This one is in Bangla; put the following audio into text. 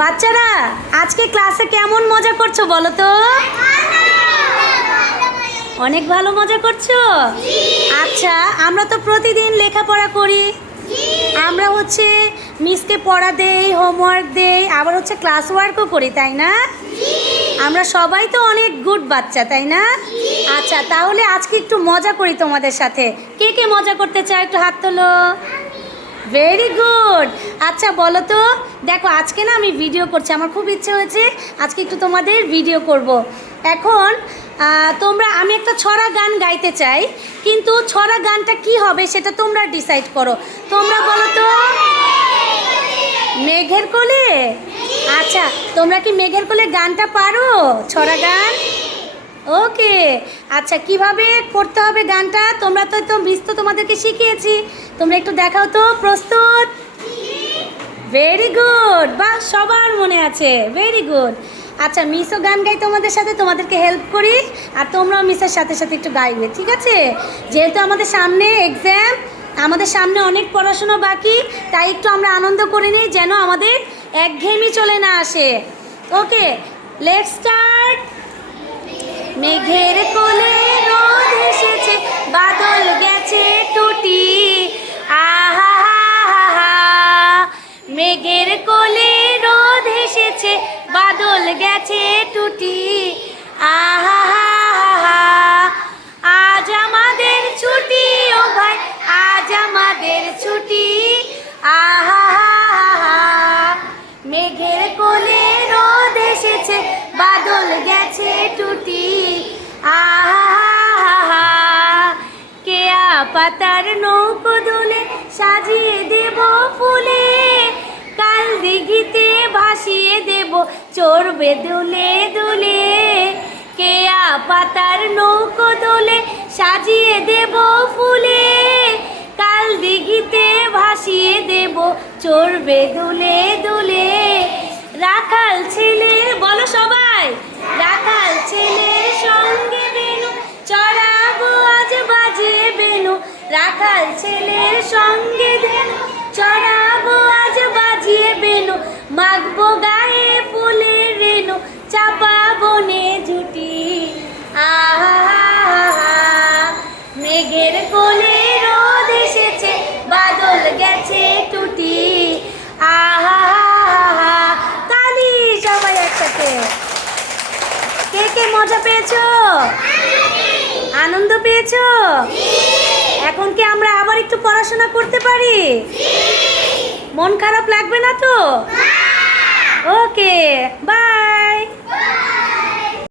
বাচ্চারা আজকে ক্লাসে কেমন মজা করছো বলো তো? অনেক ভালো মজা করছো। আচ্ছা, আমরা তো প্রতিদিন লেখাপড়া করি, আমরা হচ্ছে মিসকে পড়া দেই, হোমওয়ার্ক দেই, আবার হচ্ছে ক্লাস ওয়ার্কও করি, তাই না? আমরা সবাই তো অনেক গুড বাচ্চা, তাই না? আচ্ছা, তাহলে আজকে একটু মজা করি তোমাদের সাথে। কে কে মজা করতে চায় একটু হাত তোলো। Very good. আচ্ছা বলো তো, দেখো আজকে না আমি ভিডিও করছি, আমার খুব ইচ্ছে হয়েছে আজকে একটু তোমাদের ভিডিও করব। এখন আমি একটা ছড়া গান গাইতে চাই, কিন্তু ছড়া গানটা কি হবে সেটা তোমরা ডিসাইড করো। তোমরা বলো তো। মেঘের কোলে? আচ্ছা, তোমরা কি মেঘের কোলে গানটা পারো, ছড়া গান? ওকে। আচ্ছা, কিভাবে করতে হবে গানটা তোমরা তো মিস তো তোমাদেরকে শিখিয়েছি, তোমরা একটু দেখাও তো। প্রস্তুত? ভেরি গুড, বাহ, সবার মনে আছে, ভেরি গুড। আচ্ছা, মিসও গান গাই তোমাদের সাথে, তোমাদেরকে হেল্প করি, আর তোমরাও মিসের সাথে সাথে একটু গাইবে, ঠিক আছে? যেহেতু আমাদের সামনে এক্সাম, আমাদের সামনে অনেক পড়াশোনা বাকি, তাই একটু আমরা আনন্দ করে নিই, যেন আমাদের একঘেয়েমি চলে না আসে। ওকে, লেটস স্টার্ট। মেঘের কোলে রোদ এসেছে, বাদল গেছে টুটি, আহা হা হা। মেঘের কোলে রোদ এসেছে, বাদল গেছে টুটি, আহা হা হা। আজ আমাদের ছুটি ও ভাই, আজ আমাদের ছুটি, আহা হা। মেঘের কোলে রোদ এসেছে, বাদল গেছে টুটি, আহা। কেয়া পাতার নৌকো দুলে সাজিয়ে দেব ফুলে, কাল দিঘিতে ভাসিয়ে দেব চড়বে দুলে দুলে। কেয়া পাতার নৌকো দুলে সাজিয়ে দেব ফুলে, কাল দিঘিতে ভাসিয়ে দেব চড়বে দুলে দুলে। রাখাল ছেলে, বলো সবাই, রাখাল ছেলের সঙ্গে বেনু চড়াবো আজ বাজিয়ে বেনু, রাখাল ছেলের সঙ্গে বেনু চড়াবো আজ বাজিয়ে বেনু, মাখবো গায়ে ফুলের রেনু, চাপা বনে জুটি, আহা। মেঘের কোলে রোদ এসেছে, বাদল গেছে টুটি, আহা। তালি সবাই একসাথে। কে কে মজা পেয়েছো? আনন্দ পেয়েছো? এখন কি আমরা আবার একটু পড়াশোনা করতে পারি? মন খারাপ লাগবে না তো? ওকে, বাই।